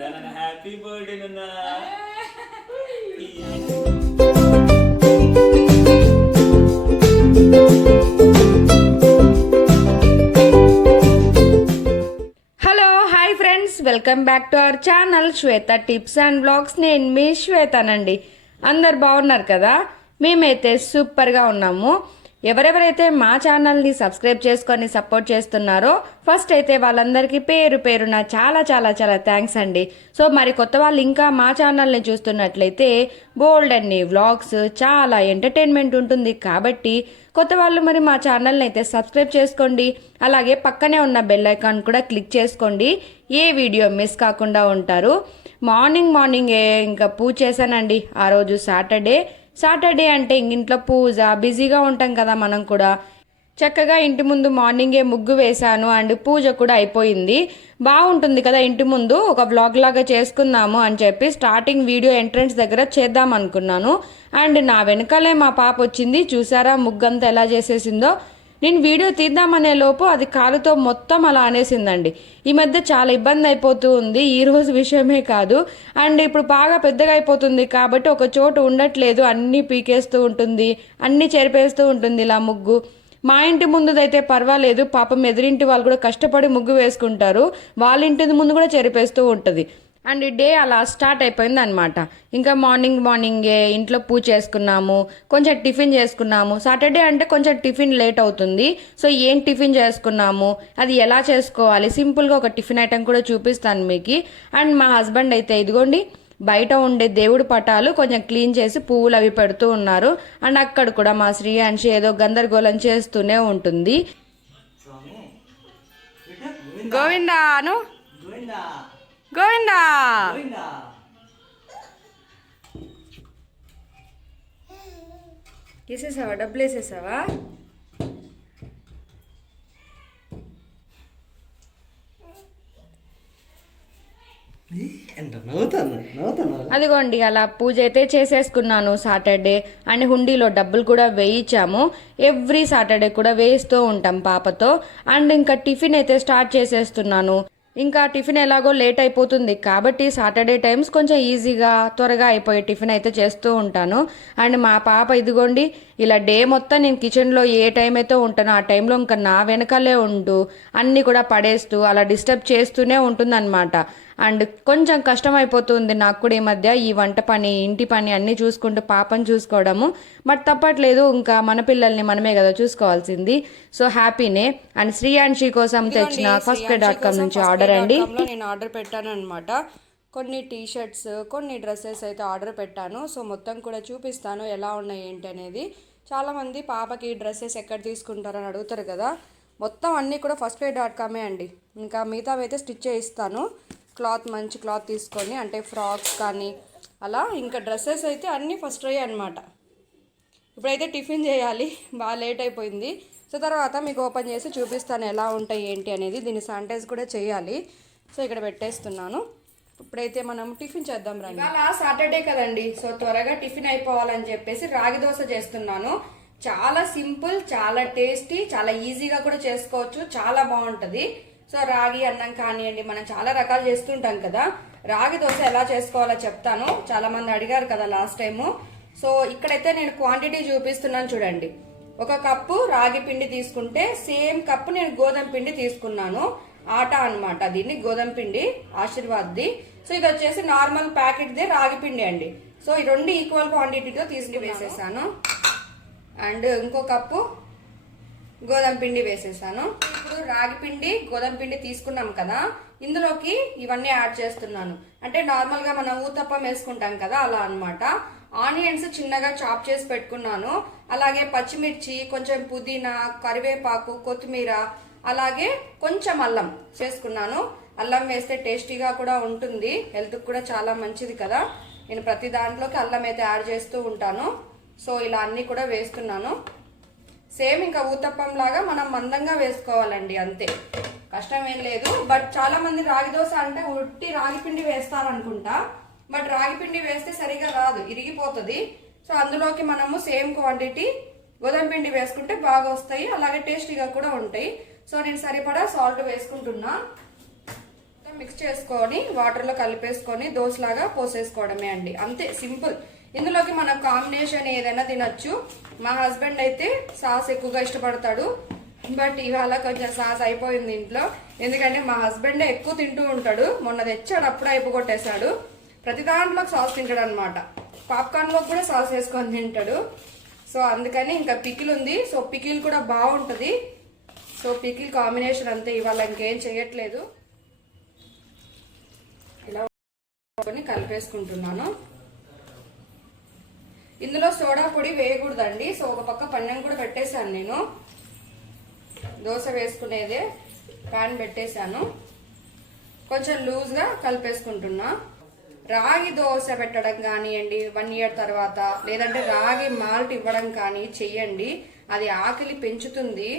Happy birthday నాన్న. Hello hi friends, welcome back to our channel Shweta tips and blogs. నేను మీ శ్వేతనండి. అందరు బాగున్నారు కదా? మేమైతే సూపర్గా ఉన్నాము. ఎవరెవరైతే మా ఛానల్ని సబ్స్క్రైబ్ చేసుకొని సపోర్ట్ చేస్తున్నారో ఫస్ట్ అయితే వాళ్ళందరికీ పేరు పేరున చాలా చాలా చాలా థ్యాంక్స్ అండి. సో మరి కొత్త వాళ్ళు ఇంకా మా ఛానల్ని చూస్తున్నట్లయితే బోల్డ్ అన్ని వ్లాగ్స్, చాలా ఎంటర్టైన్మెంట్ ఉంటుంది. కాబట్టి కొత్త వాళ్ళు మరి మా ఛానల్ని అయితే సబ్స్క్రైబ్ చేసుకోండి. అలాగే పక్కనే ఉన్న బెల్ ఐకాన్ కూడా క్లిక్ చేసుకోండి. ఏ వీడియో మిస్ కాకుండా ఉంటారు. మార్నింగ్ ఇంకా పూజ చేశానండి. ఆ రోజు సాటర్డే అంటే ఇంట్లో పూజ, బిజీగా ఉంటాం కదా మనం కూడా. చక్కగా ఇంటి ముందు మార్నింగే ముగ్గు వేశాను అండ్ పూజ కూడా అయిపోయింది. బాగుంటుంది కదా ఇంటి ముందు, ఒక వ్లాగ్ లాగా చేసుకుందాము అని చెప్పి స్టార్టింగ్ వీడియో ఎంట్రన్స్ దగ్గర చేద్దాం అనుకున్నాను. అండ్ నా వెనకాలే మా పాప వచ్చింది. చూసారా ముగ్గంతా ఎలా చేసేసిందో. నేను వీడియో తీద్దామనే లోపు అది కాలుతో మొత్తం అలా అనేసిందండి. ఈ మధ్య చాలా ఇబ్బంది అయిపోతూ ఉంది, ఈ రోజు విషయమే కాదు. అండ్ ఇప్పుడు బాగా పెద్దగా అయిపోతుంది కాబట్టి ఒక చోటు ఉండట్లేదు, అన్నీ పీకేస్తూ ఉంటుంది, అన్నీ చెరిపేస్తూ ఉంటుంది ఇలా ముగ్గు. మా ఇంటి ముందుదైతే పర్వాలేదు, పాపం ఎదురింటి వాళ్ళు కూడా కష్టపడి ముగ్గు వేసుకుంటారు, వాళ్ళ ఇంటి ముందు కూడా చెరిపేస్తూ ఉంటుంది. అండ్ డే అలా స్టార్ట్ అయిపోయింది అనమాట. ఇంకా మార్నింగే ఇంట్లో పూజ చేసుకున్నాము, కొంచెం టిఫిన్ చేసుకున్నాము. సాటర్డే అంటే కొంచెం టిఫిన్ లేట్ అవుతుంది. సో ఏం టిఫిన్ చేసుకున్నాము, అది ఎలా చేసుకోవాలి, సింపుల్గా ఒక టిఫిన్ ఐటెం కూడా చూపిస్తాను మీకు. అండ్ మా హస్బెండ్ అయితే ఇదిగోండి బయట ఉండే దేవుడి పటాలు కొంచెం క్లీన్ చేసి పువ్వులు అవి పెడుతూ ఉన్నారు. అండ్ అక్కడ కూడా మా శ్రీయాంశి ఏదో గందరగోళం చేస్తూనే ఉంటుంది. గోవిందాను గోవిందా. వేసేసావా? డబ్బులు వేసేసావా? అదిగోండి అలా పూజ అయితే చేసేసుకున్నాను సాటర్డే. అండ్ హుండీలో డబ్బులు కూడా వేయించాము. ఎవ్రీ సాటర్డే కూడా వేస్తూ ఉంటాం పాపతో. అండ్ ఇంకా టిఫిన్ అయితే స్టార్ట్ చేసేస్తున్నాను. ఇంకా టిఫిన్ ఎలాగో లేట్ అయిపోతుంది కాబట్టి సాటర్డే టైమ్స్ కొంచెం ఈజీగా త్వరగా అయిపోయే టిఫిన్ అయితే చేస్తూ ఉంటాను. అండ్ మా పాప ఇదిగోండి ఇలా డే మొత్తం నేను కిచెన్లో ఏ టైం అయితే ఉంటానో ఆ టైంలో ఇంకా నా వెనకాలే ఉంటూ అన్నీ కూడా పడేస్తూ అలా డిస్టర్బ్ చేస్తూనే ఉంటుందన్నమాట. అండ్ కొంచెం కష్టం అయిపోతుంది నాకు కూడా ఈ మధ్య, ఈ వంట పని, ఇంటి పని అన్నీ చూసుకుంటూ పాపని చూసుకోవడము. బట్ తప్పట్లేదు, ఇంకా మన పిల్లల్ని మనమే కదా చూసుకోవాల్సింది. సో హ్యాపీనే. అండ్ శ్రీయాంశి కోసం తెచ్చిన firstpay.com నుంచి ఆర్డర్ అండి. నేను ఆర్డర్ పెట్టాను అనమాట. కొన్ని టీషర్ట్స్, కొన్ని డ్రెస్సెస్ అయితే ఆర్డర్ పెట్టాను. సో మొత్తం కూడా చూపిస్తాను ఎలా ఉన్నాయి ఏంటి అనేది. చాలామంది పాపకి డ్రెస్సెస్ ఎక్కడ తీసుకుంటారని అడుగుతారు కదా. మొత్తం అన్నీ కూడా firstpay.com అండి. ఇంకా మిగతావి అయితే స్టిచ్ చేయిస్తాను. క్లాత్ మంచి క్లాత్ తీసుకొని, అంటే ఫ్రాక్స్ కానీ అలా. ఇంకా డ్రెస్సెస్ అయితే అన్నీ ఫస్ట్ ట్రై అనమాట. ఇప్పుడైతే టిఫిన్ చేయాలి, బాగా లేట్ అయిపోయింది. సో తర్వాత మీకు ఓపెన్ చేసి చూపిస్తాను ఎలా ఉంటాయి ఏంటి అనేది. దీన్ని శానిటైజ్ కూడా చేయాలి. సో ఇక్కడ పెట్టేస్తున్నాను. ఇప్పుడైతే మనం టిఫిన్ చేద్దాం రండి. అలా సాటర్డే కదండి, సో త్వరగా టిఫిన్ అయిపోవాలని చెప్పేసి రాగి దోశ చేస్తున్నాను. చాలా సింపుల్, చాలా టేస్టీ, చాలా ఈజీగా కూడా చేసుకోవచ్చు, చాలా బాగుంటుంది. సో రాగి అన్నం కానివ్వండి, మనం చాలా రకాలు చేస్తుంటాం కదా. రాగి దోశ ఎలా చేసుకోవాలో చెప్తాను, చాలా మంది అడిగారు కదా లాస్ట్ టైము. సో ఇక్కడైతే నేను క్వాంటిటీ చూపిస్తున్నాను చూడండి. 1 కప్పు రాగి పిండి తీసుకుంటే సేమ్ కప్పు నేను గోధుమ పిండి తీసుకున్నాను. ఆటా అన్నమాట, దీన్ని గోధుమ పిండి ఆశీర్వాద్ది. సో ఇది వచ్చేసి నార్మల్ ప్యాకెట్దే రాగి పిండి అండి. సో ఈ 2 ఈక్వల్ క్వాంటిటీతో తీసుకుని వేసేసాను. అండ్ ఇంకో కప్పు గోధుమ పిండి వేసేసాను. ఇప్పుడు రాగి పిండి, గోధుమ పిండి తీసుకున్నాం కదా, ఇందులోకి ఇవన్నీ యాడ్ చేస్తున్నాను. అంటే నార్మల్ గా మనం ఊతప్పం వేసుకుంటాం కదా, అలా అన్నమాట. ఆనియన్స్ చిన్నగా చాప్ చేసి పెట్టుకున్నాను. అలాగే పచ్చిమిర్చి, కొంచెం పుదీనా, కరివేపాకు, కొత్తిమీర, అలాగే కొంచెం అల్లం వేసుకున్నాను. అల్లం వేస్తే టేస్టీగా కూడా ఉంటుంది, హెల్త్ కూడా చాలా మంచిది కదా. నేను ప్రతి దాంట్లోకి అల్లం అయితే యాడ్ చేస్తూ ఉంటాను. సో ఇలా అన్ని కూడా వేస్తున్నాను. సేమ్ ఇంకా ఊతప్పం లాగా మనం మందంగా వేసుకోవాలండి, అంతే, కష్టం ఏం లేదు. బట్ చాలా మంది రాగి దోశ అంటే ఉట్టి రాగి పిండి వేస్తారనుకుంటా. బట్ రాగి పిండి వేస్తే సరిగా రాదు, ఇరిగిపోతుంది. సో అందులోకి మనము సేమ్ క్వాంటిటీ గోధుమ పిండి వేసుకుంటే బాగా వస్తాయి, అలాగే టేస్టీగా కూడా ఉంటాయి. సో నేను సరిపడా సాల్ట్ వేసుకుంటున్నా. మిక్స్ చేసుకొని వాటర్లో కలిపేసుకొని దోశలాగా పోసేసుకోవడమే అండి, అంతే సింపుల్. ఇందులోకి మనం కాంబినేషన్ ఏదైనా తినొచ్చు. మా హస్బెండ్ అయితే సాస్ ఎక్కువగా ఇష్టపడతాడు, బట్ ఇవాళ కొంచెం సాస్ అయిపోయింది ఇంట్లో. ఎందుకంటే మా హస్బెండే ఎక్కువ తింటూ ఉంటాడు. మొన్న తెచ్చాడు, అప్పుడే అయిపోగొట్టేశాడు. ప్రతి దాంట్లోకి సాస్ తింటాడు అనమాట. పాప్కార్న్లో కూడా సాస్ వేసుకొని తింటాడు. సో అందుకని ఇంకా పికిల్ ఉంది. సో పికిల్ కూడా బాగుంటుంది. సో పికిల్ కాంబినేషన్ అంతే, ఇవాళ ఇంకేం చేయట్లేదు. ఇలా కలిపేసుకుంటున్నాను. ఇందులో సోడా పొడి వేయకూడదండి. సో ఒక పక్క పన్నెం కూడా పెట్టేశాను నేను. దోశ వేసుకునేదే ప్యాన్ పెట్టేశాను. కొంచెం లూజ్గా కలిపేసుకుంటున్నా. రాగి దోశ పెట్టడం కానివ్వండి 1 year తర్వాత, లేదంటే రాగి మాల్ట్ ఇవ్వడం కానీ చెయ్యండి. అది ఆకలి పెంచుతుంది,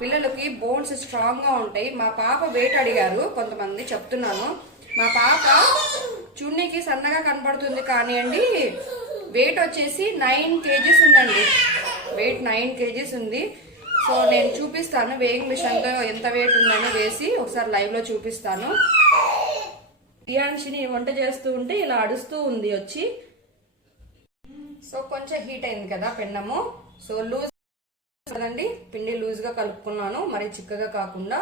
పిల్లలకి బోన్స్ స్ట్రాంగ్ గా ఉంటాయి. మా పాప వెయిట్ అడిగారు కొంతమంది, చెప్తున్నాను. మా పాప చున్నీకి సన్నగా కనపడుతుంది కానివ్వండి, వెయిట్ వచ్చేసి 9 kgs ఉందండి. వెయిట్ 9 kgs ఉంది. సో నేను చూపిస్తాను వేయింగ్ మిషన్ లో ఎంత వెయిట్ ఉందని వేసి ఒకసారి లైవ్ లో చూపిస్తాను. దియాన్షిని వంట చేస్తూ ఉంటే ఇలా అడుస్తూ ఉంది వచ్చి. సో కొంచెం హీట్ అయింది కదా పెన్నము. సో లూజ్ కదండి, పిండి లూజ్ గా కలుపుకున్నాను, మరి చిక్కగా కాకుండా.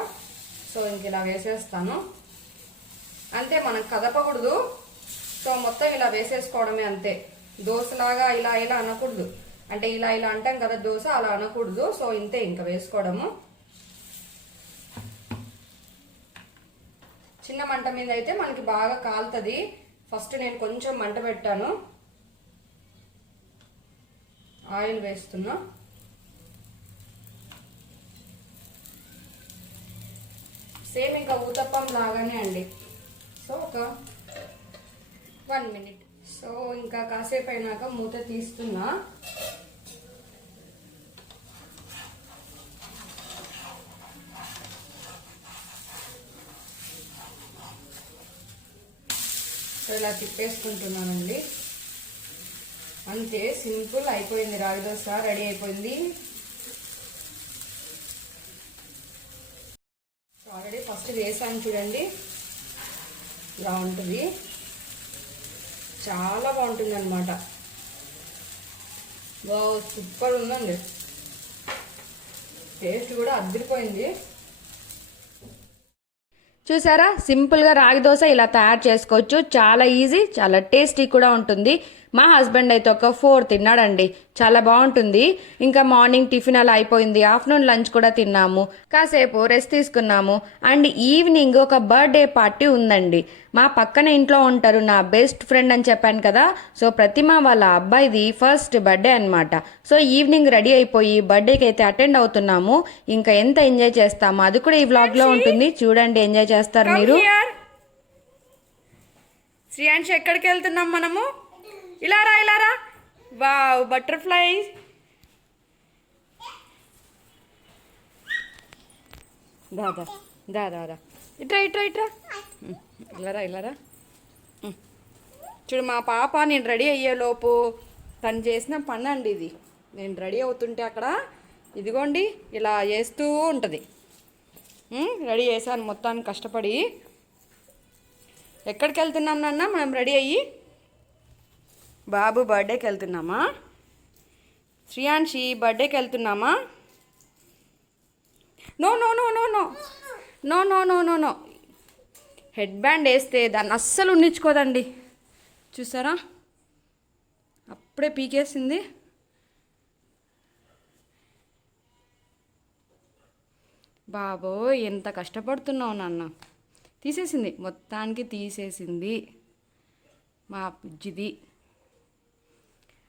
సో ఇంక ఇలా వేసేస్తాను అంతే, మనం కదపకూడదు. సో మొత్తం ఇలా వేసేసుకోవడమే అంతే. దోశలాగా ఇలా ఇలా అనకూడదు, అంటే ఇలా ఇలా అంటాం కదా దోశ, అలా అనకూడదు. సో ఇంతే ఇంకా వేసుకోవడము. చిన్న మంట మీద అయితే మనకి బాగా కాలుతుంది. ఫస్ట్ నేను కొంచెం మంట పెట్టాను, ఆయిల్ వేస్తున్నా. సేమ్ ఇంకా ఊతప్పం లాగానే అండి. సో ఒక 1 minute. సో ఇంకా కాసేపు అయినాక మూత తీస్తున్నా. సో ఇలా తిప్పేసుకుంటున్నానండి, అంతే సింపుల్. అయిపోయింది, రాగి దోశ రెడీ అయిపోయింది. ఆల్రెడీ ఫస్ట్ వేసాను చూడండి, ఇలా ఉంటుంది, చాలా బాగుంటుంది అనమాట. వావ్, సూపర్ ఉందండి, టేస్ట్ కూడా అదిరిపోయింది. చూసారా, సింపుల్గా రాగి దోశ ఇలా తయారు చేసుకోవచ్చు. చాలా ఈజీ, చాలా టేస్టీ కూడా ఉంటుంది. మా హస్బెండ్ అయితే ఒక 4 తిన్నాడండి, చాలా బాగుంటుంది. ఇంకా మార్నింగ్ టిఫిన్ అలా అయిపోయింది, ఆఫ్టర్నూన్ లంచ్ కూడా తిన్నాము, కాసేపు రెస్ట్ తీసుకున్నాము. అండ్ ఈవినింగ్ ఒక బర్త్డే పార్టీ ఉందండి. మా పక్కన ఇంట్లో ఉంటారు నా బెస్ట్ ఫ్రెండ్ అని చెప్పాను కదా. సో ప్రతిమ వాళ్ళ అబ్బాయిది ఫస్ట్ బర్త్డే అనమాట. సో ఈవినింగ్ రెడీ అయిపోయి బర్త్డేకి అయితే అటెండ్ అవుతున్నాము. ఇంకా ఎంత ఎంజాయ్ చేస్తాము అది కూడా ఈ వ్లాగ్లో ఉంటుంది, చూడండి, ఎంజాయ్ చేస్తారు మీరు. శ్రీయాంష్, ఎక్కడికి వెళ్తున్నాం మనము? ఇలారా ఇలారా. Wow, butterfly. దాదా దాదా దా, ఇట్రా ఇట్రా ఇట్రా, ఇలారా ఇలారా. చూడు మా పాప నేను రెడీ అయ్యేలోపు తను చేసిన పని అండి ఇది. నేను రెడీ అవుతుంటే అక్కడ ఇదిగోండి ఇలా చేస్తూ ఉంటుంది. రెడీ చేశాను మొత్తానికి కష్టపడి. ఎక్కడికి వెళ్తున్నాం నాన్న మనం రెడీ అయ్యి? బాబు బర్త్డేకి వెళ్తున్నామా? శ్రీయాన్షి బర్త్డేకి వెళ్తున్నామా? No no no no no no no no no no. Head band వేస్తే దాన్ని అస్సలు ఉండించుకోదండి, చూసారా, అప్పుడే పీకేసింది. బాబోయ్, ఎంత కష్టపడుతున్నావు నాన్న. తీసేసింది, మొత్తానికి తీసేసింది మా బుజ్జిది.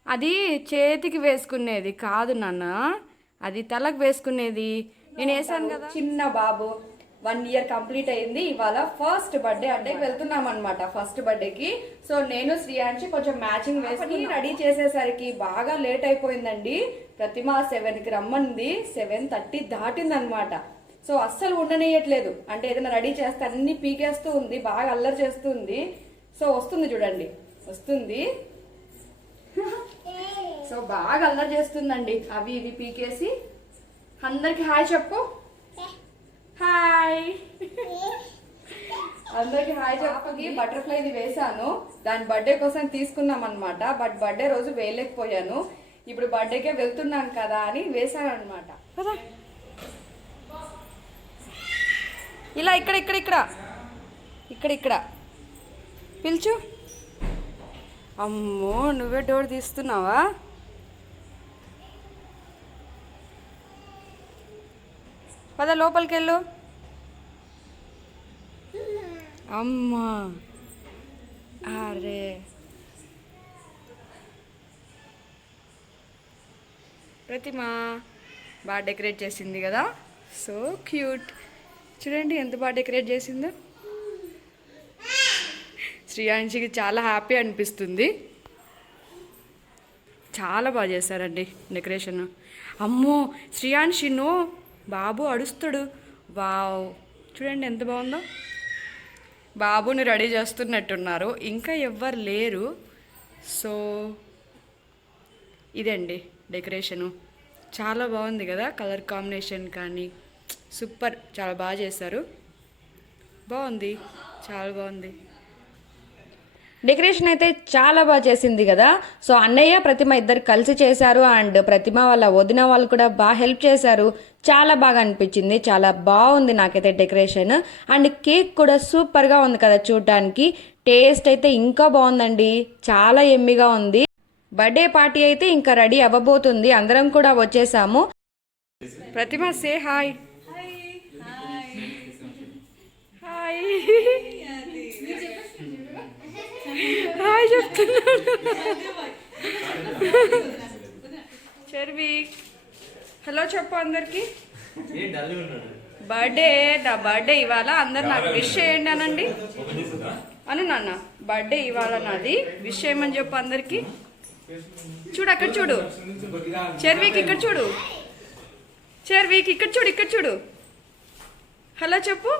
అది చేతికి వేసుకునేది కాదు నాన్న, అది తలకు వేసుకునేది. నేను వేసాను కదా. చిన్న బాబు 1 year కంప్లీట్ అయింది. ఇవాళ ఫస్ట్ బర్త్డే అంటే వెళ్తున్నాం అనమాట ఫస్ట్ బర్త్డేకి. సో నేను శ్రీయాంశి కొంచెం మ్యాచింగ్ వేసుకుని రెడీ చేసేసరికి బాగా లేట్ అయిపోయిందండి. ప్రతిమ 7కి రమ్మంది, 7:30 దాటిందనమాట. సో అస్సలు ఉండనియట్లేదు, అంటే ఏదైనా రెడీ చేస్తే అన్ని పీకేస్తూ ఉంది, బాగా అల్లరి చేస్తుంది. సో వస్తుంది చూడండి, వస్తుంది. సో బాగా అల్లరి చేస్తుందండి, అవి ఇవి పీకేసి. అందరికి హాయ్ చెప్పు. హాయ్. అందరికి హాయ్ చెప్పకి బటర్ఫ్లైది వేసాను. దాని బర్త్డే కోసం తీసుకున్నాం అనమాట. బట్ బర్త్డే రోజు వేయలేకపోయాను. ఇప్పుడు బర్త్డేకే వెళ్తున్నాం కదా అని వేసాను అనమాట. ఇలా ఇక్కడ ఇక్కడ ఇక్కడ ఇక్కడ ఇక్కడ పిలుచు. అమ్మో నువ్వే డోర్ తీస్తున్నావా? పద లోపలికి వెళ్ళు. అమ్మా అరే ప్రతిమ బాగా డెకరేట్ చేసింది కదా, సో క్యూట్. చూడండి ఎంత బాగా డెకరేట్ చేసిందో. శ్రీయాంశికి చాలా హ్యాపీ అనిపిస్తుంది. చాలా బాగా చేశారండి డెకరేషన్. అమ్మో శ్రీయాంశి నో బాబు అడుస్తాడు. వావ్ చూడండి ఎంత బాగుందో. బాబుని రెడీ చేస్తున్నట్టున్నారు, ఇంకా ఎవ్వరు లేరు. సో ఇదండి డెకరేషను. చాలా బాగుంది కదా, కలర్ కాంబినేషన్ కానీ సూపర్, చాలా బాగా చేశారు. బాగుంది, చాలా బాగుంది. డెకరేషన్ అయితే చాలా బాగా చేసింది కదా. సో అన్నయ్య ప్రతిమ ఇద్దరు కలిసి చేశారు. అండ్ ప్రతిమ వాళ్ళ వదిన వాళ్ళు కూడా బాగా హెల్ప్ చేశారు. చాలా బాగా అనిపించింది, చాలా బాగుంది నాకైతే డెకరేషన్. అండ్ కేక్ కూడా సూపర్గా ఉంది కదా చూడటానికి. టేస్ట్ అయితే ఇంకా బాగుందండి, చాలా ఎమ్మిగా ఉంది. బర్త్డే పార్టీ అయితే ఇంకా రెడీ అవ్వబోతుంది. అందరం కూడా వచ్చేసాము. ప్రతిమ సే హాయ్. హాయ్ హాయ్ చెప్తున్నాడు. చర్విక్ హలో చెప్పు అందరికి. బర్త్డే నా బర్త్డే ఇవాళ, అందరు నాకు విష్ చేయండి అనండి. అను నాన్న బర్త్డే ఇవాళ నాది, విష్ చేయమని చెప్పు అందరికి. చూడు అక్కడ చూడు చర్విక్, ఇక్కడ చూడు చర్విక్, ఇక్కడ చూడు ఇక్కడ చూడు. హలో చెప్పు.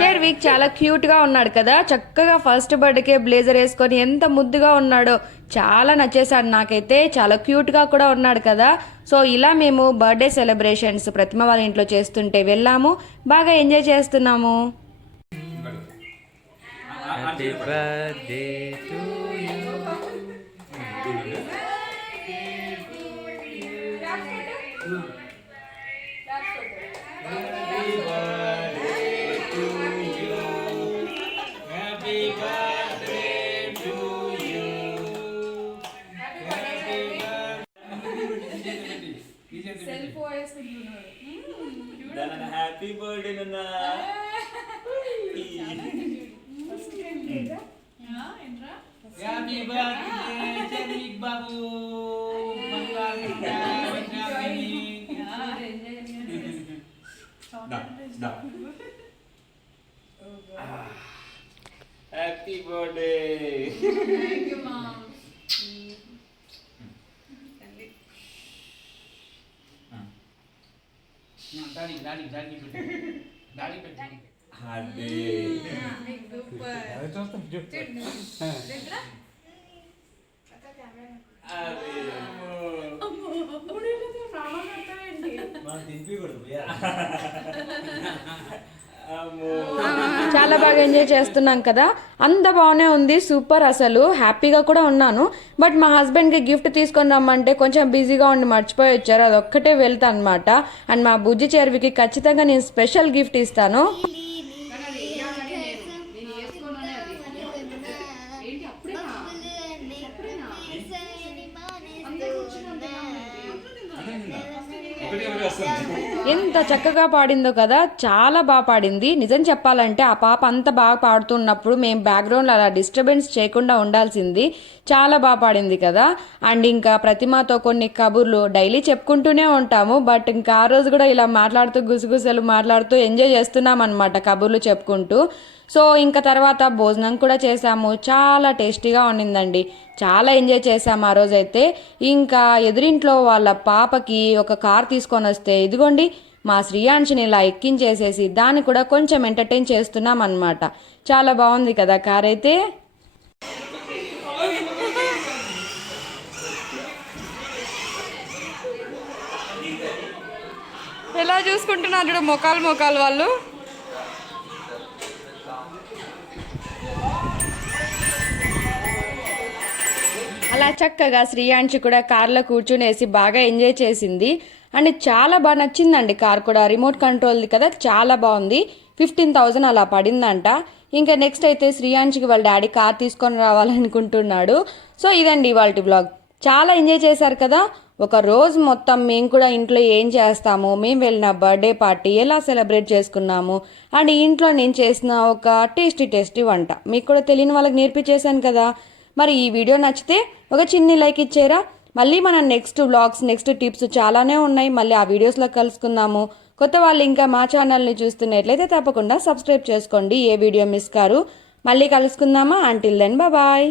చర్విక్ చాలా క్యూట్గా ఉన్నాడు కదా, చక్కగా ఫస్ట్ బర్త్డేకే బ్లేజర్ వేసుకొని ఎంత ముద్దుగా ఉన్నాడో, చాలా నచ్చేసాడు నాకైతే. చాలా క్యూట్గా కూడా ఉన్నాడు కదా. సో ఇలా మేము బర్త్డే సెలబ్రేషన్స్ ప్రతిమ వాళ్ళ ఇంట్లో చేస్తుంటే వెళ్ళాము, బాగా ఎంజాయ్ చేస్తున్నాము. Happy birthday to you. Happy birthday నాన్న. హ్యాపీ బర్త్డే చర్విక్ బాబు. Happy birthday. Thank you mom. Daddy daddy daddy daddy పెట్టండి. అదే చూస్తాం చాలా బాగా ఎంజాయ్ చేస్తున్నాం కదా, అంత బాగానే ఉంది, సూపర్. అసలు హ్యాపీగా కూడా ఉన్నాను. బట్ మా హస్బెండ్కి గిఫ్ట్ తీసుకొని రమ్మంటే కొంచెం బిజీగా ఉండి మర్చిపోయి వచ్చారు, అదొక్కటే వెళ్తా అనమాట. అండ్ మా బుజ్జి చెర్వికి ఖచ్చితంగా నేను స్పెషల్ గిఫ్ట్ ఇస్తాను. ఎంత చక్కగా పాడిందో కదా, చాలా బాగా పాడింది. నిజం చెప్పాలంటే ఆ పాప అంత బాగా పాడుతున్నప్పుడు మేము బ్యాక్గ్రౌండ్లో అలా డిస్టర్బెన్స్ చేయకుండా ఉండాల్సింది. చాలా బాగా పాడింది కదా. అండ్ ఇంకా ప్రతిమతో కొన్ని కబుర్లు డైలీ చెప్పుకుంటూనే ఉంటాము. బట్ ఇంకా ఆ రోజు కూడా ఇలా మాట్లాడుతూ గుసగుసలు మాట్లాడుతూ ఎంజాయ్ చేస్తున్నాం అనమాట, కబుర్లు చెప్పుకుంటూ. సో ఇంకా తర్వాత భోజనం కూడా చేసాము, చాలా టేస్టీగా ఉండిందండి, చాలా ఎంజాయ్ చేసాము ఆ రోజైతే. ఇంకా ఎదురింట్లో వాళ్ళ పాపకి ఒక కార్ తీసుకొని వస్తే ఇదిగోండి మా శ్రీయాంశిని ఇలా ఎక్కించేసేసి దాన్ని కూడా కొంచెం ఎంటర్టైన్ చేస్తున్నాం అనమాట. చాలా బాగుంది కదా కార్ అయితే. ఎలా చూసుకుంటున్నారు మొకాలు వాళ్ళు. అలా చక్కగా శ్రీయాంశి కూడా కార్లో కూర్చునేసి బాగా ఎంజాయ్ చేసింది. అండ్ చాలా బాగా నచ్చిందండి కార్ కూడా, రిమోట్ కంట్రోల్ది కదా, చాలా బాగుంది. 15,000 అలా పడిందంట. ఇంకా నెక్స్ట్ అయితే శ్రీయాంశికి వాళ్ళ డాడీ కార్ తీసుకొని రావాలనుకుంటున్నాడు. సో ఇదండి ఇవాళ బ్లాగ్. చాలా ఎంజాయ్ చేశారు కదా. ఒక రోజు మొత్తం మేము కూడా ఇంట్లో ఏం చేస్తాము, మేము వెళ్ళిన బర్త్డే పార్టీ ఎలా సెలబ్రేట్ చేసుకున్నాము, అండ్ ఇంట్లో నేను చేసిన ఒక టేస్టీ వంట మీకు కూడా తెలియని వాళ్ళకి నేర్పించేశాను కదా. మరి ఈ వీడియో నచ్చితే ఒక చిన్ని లైక్ ఇచ్చేరా. మళ్ళీ మన నెక్స్ట్ వ్లాగ్స్, నెక్స్ట్ టిప్స్ చాలానే ఉన్నాయి. మళ్ళీ ఆ వీడియోస్లో కలుసుకుందాము. కొత్త వాళ్ళు ఇంకా మా ఛానల్ని చూస్తున్నట్లయితే తప్పకుండా సబ్స్క్రైబ్ చేసుకోండి, ఏ వీడియో మిస్ కారు. మళ్ళీ కలుసుకుందామా. Until then bye.